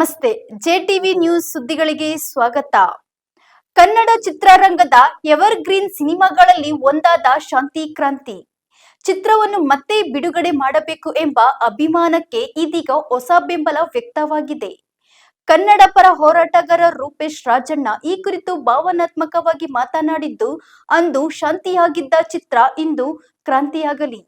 ನಮಸ್ತೆ. JTV news ಸುದ್ದಿಗಳಿಗೆ ಸ್ವಾಗತ. ಕನ್ನಡ ಚಿತ್ರರಂಗದ ಎವರ್ ಗ್ರೀನ್ ಸಿನಿಮಾಗಳಲ್ಲಿ ಒಂದಾದ ಶಾಂತಿ ಕ್ರಾಂತಿ ಚಿತ್ರವನ್ನು ಮತ್ತೆ ಬಿಡುಗಡೆ ಮಾಡಬೇಕು ಎಂಬ ಅಭಿಮಾನಕ್ಕೆ ಇದೀಗ ಹೊಸ ಬೆಂಬಲ ವ್ಯಕ್ತವಾಗಿದೆ. ಕನ್ನಡ ಪರ ಹೋರಾಟಗಾರ ರೂಪೇಶ್ ರಾಜಣ್ಣ ಈ ಕುರಿತು ಭಾವನಾತ್ಮಕವಾಗಿ ಮಾತನಾಡಿದ್ದು, ಅಂದು ಶಾಂತಿಯಾಗಿದ್ದ ಚಿತ್ರ ಇಂದು ಕ್ರಾಂತಿಯಾಗಲಿ,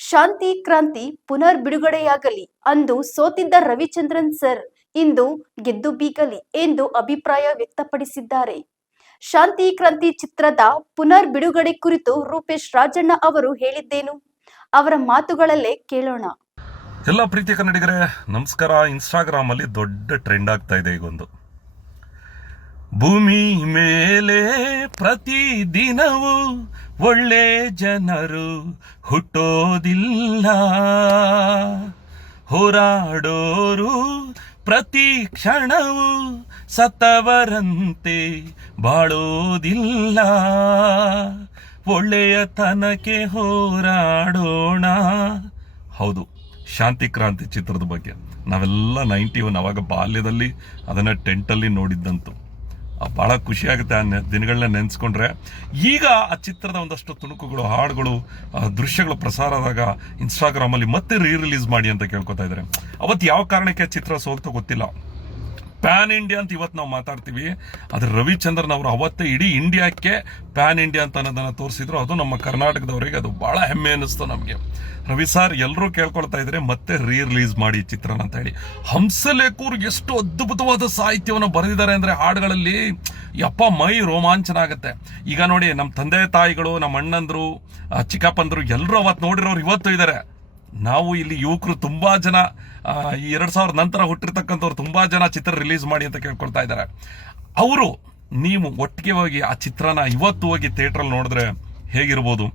ಶಾಂತಿ ಕ್ರಾಂತಿ ಪುನರ್ ಬಿಡುಗಡೆಯಾಗಲಿ, ಅಂದು ಸೋತಿದ್ದ ರವಿಚಂದ್ರನ್ ಸರ್ ಇಂದು ಗೆದ್ದು ಬೀಗಲಿ ಎಂದು ಅಭಿಪ್ರಾಯ ವ್ಯಕ್ತಪಡಿಸಿದ್ದಾರೆ. ಶಾಂತಿ ಕ್ರಾಂತಿ ಚಿತ್ರದ ಪುನರ್ ಬಿಡುಗಡೆ ಕುರಿತು ರೂಪೇಶ್ ರಾಜಣ್ಣ ಅವರು ಹೇಳಿದ್ದೇನು, ಅವರ ಮಾತುಗಳಲ್ಲೇ ಕೇಳೋಣ. ಎಲ್ಲ ಪ್ರೀತಿ ಕನ್ನಡಿಗರೇ ನಮಸ್ಕಾರ. ಇನ್ಸ್ಟಾಗ್ರಾಮ್ ಅಲ್ಲಿ ದೊಡ್ಡ ಟ್ರೆಂಡ್ ಆಗ್ತಾ ಇದೆ ಈಗೊಂದು. ಭೂಮಿ ಮೇಲೆ ಪ್ರತಿದಿನವೂ ಒಳ್ಳೆ ಜನರು ಹುಟ್ಟೋದಿಲ್ಲ, ಹೋರಾಡೋರು ಪ್ರತಿ ಕ್ಷಣವೂ ಸತ್ತವರಂತೆ ಬಾಳೋದಿಲ್ಲ, ಒಳ್ಳೆಯತನಕ್ಕೆ ಹೋರಾಡೋಣ. ಹೌದು, ಶಾಂತಿ ಕ್ರಾಂತಿ ಚಿತ್ರದ ಬಗ್ಗೆ ನಾವೆಲ್ಲ 91 ಅವಾಗ ಬಾಲ್ಯದಲ್ಲಿ ಅದನ್ನ ಟೆಂಟಲ್ಲಿ ನೋಡಿದ್ದಂತು. ಬಹಳ ಖುಷಿ ಆಗುತ್ತೆ ಆ ದಿನಗಳನ್ನ ನೆನೆಸ್ಕೊಂಡ್ರೆ. ಈಗ ಆ ಚಿತ್ರದ ಒಂದಷ್ಟು ತುಣುಕುಗಳು, ಹಾಡುಗಳು, ದೃಶ್ಯಗಳು ಪ್ರಸಾರ ಆದಾಗ ಇನ್ಸ್ಟಾಗ್ರಾಮಲ್ಲಿ ಮತ್ತೆ ರಿಲೀಸ್ ಮಾಡಿ ಅಂತ ಕೇಳ್ಕೊತಾ ಇದ್ದಾರೆ. ಅವತ್ತು ಯಾವ ಕಾರಣಕ್ಕೆ ಚಿತ್ರ ಸೋಲ್ತೋ ಗೊತ್ತಿಲ್ಲ. ಪ್ಯಾನ್ ಇಂಡಿಯಾ ಅಂತ ಇವತ್ತು ನಾವು ಮಾತಾಡ್ತೀವಿ, ಆದ್ರೆ ರವಿಚಂದ್ರನ್ ಅವರು ಅವತ್ತೇ ಇಡೀ ಇಂಡಿಯಾಕ್ಕೆ ಪ್ಯಾನ್ ಇಂಡಿಯಾ ಅಂತ ಅನ್ನೋದನ್ನ ತೋರಿಸಿದ್ರು. ಅದು ನಮ್ಮ ಕರ್ನಾಟಕದವರಿಗೆ ಅದು ಬಹಳ ಹೆಮ್ಮೆ ಅನ್ನಿಸ್ತು ನಮಗೆ. ರವಿ ಸಾರ್ ಎಲ್ಲರೂ ಕೇಳ್ಕೊಳ್ತಾ ಇದ್ರೆ ಮತ್ತೆ ರಿಲೀಸ್ ಮಾಡಿ ಚಿತ್ರನ ಅಂತ ಹೇಳಿ. ಹಂಸಲೇಖೂರ್ ಎಷ್ಟು ಅದ್ಭುತವಾದ ಸಾಹಿತ್ಯವನ್ನು ಬರೆದಿದ್ದಾರೆ ಅಂದ್ರೆ ಹಾಡುಗಳಲ್ಲಿ ಯಪ್ಪ ಮೈ ರೋಮಾಂಚನ ಆಗುತ್ತೆ. ಈಗ ನೋಡಿ, ನಮ್ಮ ತಂದೆ ತಾಯಿಗಳು, ನಮ್ಮ ಅಣ್ಣಂದ್ರು, ಚಿಕ್ಕಪ್ಪಂದ್ರು ಎಲ್ಲರೂ ಅವತ್ತು ನೋಡಿರೋರು ಇವತ್ತು ಇದ್ದಾರೆ. ನಾವು ಇಲ್ಲಿ ಯುವಕರು ತುಂಬಾ ಜನ, ಈ 2000 ನಂತರ ಹುಟ್ಟಿರ್ತಕ್ಕಂಥವ್ರು ತುಂಬಾ ಜನ ಚಿತ್ರ ರಿಲೀಸ್ ಮಾಡಿ ಅಂತ ಕೇಳ್ಕೊಳ್ತಾ ಇದ್ದಾರೆ. ಅವರು ನೀವು ಒಟ್ಟಿಗೆ ಹೋಗಿ ಆ ಚಿತ್ರನ ಇವತ್ತು ಹೋಗಿ ಥಿಯೇಟ್ರಲ್ಲಿ ನೋಡಿದ್ರೆ ಹೇಗಿರ್ಬೋದು?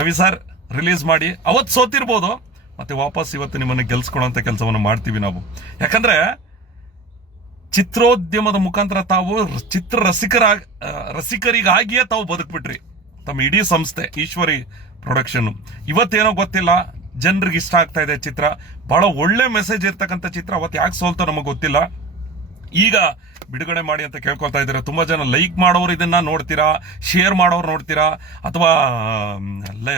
ರವಿ ಸರ್ ರಿಲೀಸ್ ಮಾಡಿ, ಅವತ್ತು ಸೋತಿರ್ಬೋದು, ಮತ್ತೆ ವಾಪಸ್ ಇವತ್ತು ನಿಮ್ಮನ್ನು ಗೆಲ್ಸ್ಕೊಳ್ಳೋಂಥ ಕೆಲಸವನ್ನು ಮಾಡ್ತೀವಿ ನಾವು. ಯಾಕಂದ್ರೆ ಚಿತ್ರೋದ್ಯಮದ ಮುಖಾಂತರ ತಾವು ಚಿತ್ರ ರಸಿಕರಿಗಾಗಿಯೇ ತಾವು ಬದುಕ್ಬಿಟ್ರಿ. ತಮ್ಮ ಇಡೀ ಸಂಸ್ಥೆ ಈಶ್ವರಿ ಪ್ರೊಡಕ್ಷನ್ ಇವತ್ತೇನೋ ಗೊತ್ತಿಲ್ಲ, ಜನರಿಗೆ ಇಷ್ಟ ಆಗ್ತಾ ಇದೆ ಚಿತ್ರ. ಬಹಳ ಒಳ್ಳೆ ಮೆಸೇಜ್ ಇರ್ತಕ್ಕಂಥ ಚಿತ್ರ. ಅವತ್ತು ಯಾಕೆ ಸೋಲ್ತೋ ನಮಗೆ ಗೊತ್ತಿಲ್ಲ. ಈಗ ಬಿಡುಗಡೆ ಮಾಡಿ ಅಂತ ಕೇಳ್ಕೊಳ್ತಾ ಇದ್ದೀರಾ. ತುಂಬಾ ಜನ ಲೈಕ್ ಮಾಡೋರು ಇದನ್ನ ನೋಡ್ತೀರಾ, ಶೇರ್ ಮಾಡೋರು ನೋಡ್ತೀರಾ, ಅಥವಾ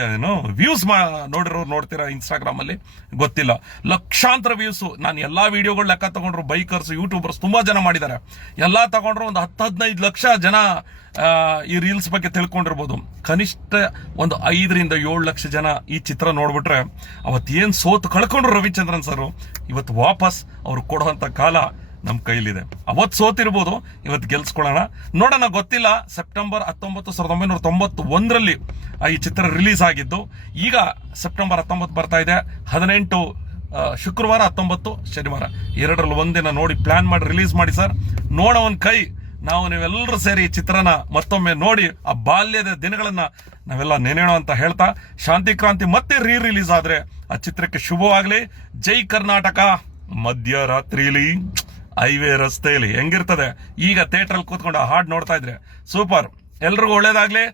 ಏನು ವ್ಯೂಸ್ ನೋಡಿರೋರು ನೋಡ್ತೀರಾ ಇನ್ಸ್ಟಾಗ್ರಾಮ್ ಅಲ್ಲಿ, ಗೊತ್ತಿಲ್ಲ. ಲಕ್ಷಾಂತರ ವ್ಯೂಸ್. ನಾನು ಎಲ್ಲಾ ವಿಡಿಯೋಗಳು ಲೆಕ್ಕ ತಗೊಂಡ್ರು, ಬೈಕರ್ಸ್, ಯೂಟ್ಯೂಬರ್ಸ್ ತುಂಬಾ ಜನ ಮಾಡಿದ್ದಾರೆ. ಎಲ್ಲಾ ತಗೊಂಡ್ರು ಒಂದು 10-15 ಲಕ್ಷ ಜನ ಈ ರೀಲ್ಸ್ ಬಗ್ಗೆ ತಿಳ್ಕೊಂಡಿರ್ಬೋದು. ಕನಿಷ್ಠ ಒಂದು 5ರಿಂದ 7 ಲಕ್ಷ ಜನ ಈ ಚಿತ್ರ ನೋಡ್ಬಿಟ್ರೆ ಅವತ್ತೇನ್ ಸೋತು ಕಳ್ಕೊಂಡ್ರು ರವಿಚಂದ್ರನ್ ಸರ್, ಇವತ್ತು ವಾಪಸ್ ಅವ್ರು ಕೊಡುವಂತ ಕಾಲ ನಮ್ಮ ಕೈಲಿದೆ. ಅವತ್ತು ಸೋತಿರ್ಬೋದು, ಇವತ್ತು ಗೆಲ್ಸ್ಕೊಳ್ಳೋಣ, ನೋಡೋಣ, ಗೊತ್ತಿಲ್ಲ. ಸೆಪ್ಟೆಂಬರ್ 19, 1991ರಲ್ಲಿ ಈ ಚಿತ್ರ ರಿಲೀಸ್ ಆಗಿದ್ದು. ಈಗ ಸೆಪ್ಟೆಂಬರ್ 19 ಬರ್ತಾ ಇದೆ. 18 ಶುಕ್ರವಾರ, 19 ಶನಿವಾರ, 2ರಲ್ಲಿ ಒಂದಿನ ನೋಡಿ ಪ್ಲಾನ್ ಮಾಡಿ ರಿಲೀಸ್ ಮಾಡಿ ಸರ್. ನೋಡೋನ್ ಕೈ ನಾವು ನೀವೆಲ್ಲರೂ ಸೇರಿ ಈ ಚಿತ್ರನ ಮತ್ತೊಮ್ಮೆ ನೋಡಿ ಆ ಬಾಲ್ಯದ ದಿನಗಳನ್ನ ನಾವೆಲ್ಲ ನೆನೆಯೋಣ ಅಂತ ಹೇಳ್ತಾ, ಶಾಂತಿ ಕ್ರಾಂತಿ ಮತ್ತೆ ರಿಲೀಸ್ ಆದ್ರೆ ಆ ಚಿತ್ರಕ್ಕೆ ಶುಭವಾಗ್ಲಿ. ಜೈ ಕರ್ನಾಟಕ. ಮಧ್ಯರಾತ್ರಿಲಿ ಹೈವೇ ರಸ್ತೆಯಲ್ಲಿ ಹೆಂಗಿರ್ತದೆ ಈಗ ಥಿಯೇಟರ್ ಅಲ್ಲಿ ಕೂತ್ಕೊಂಡು ಆ ಹಾಡು ನೋಡ್ತಾ ಇದ್ರೆ ಸೂಪರ್. ಎಲ್ರಿಗೂ ಒಳ್ಳೇದಾಗ್ಲಿ.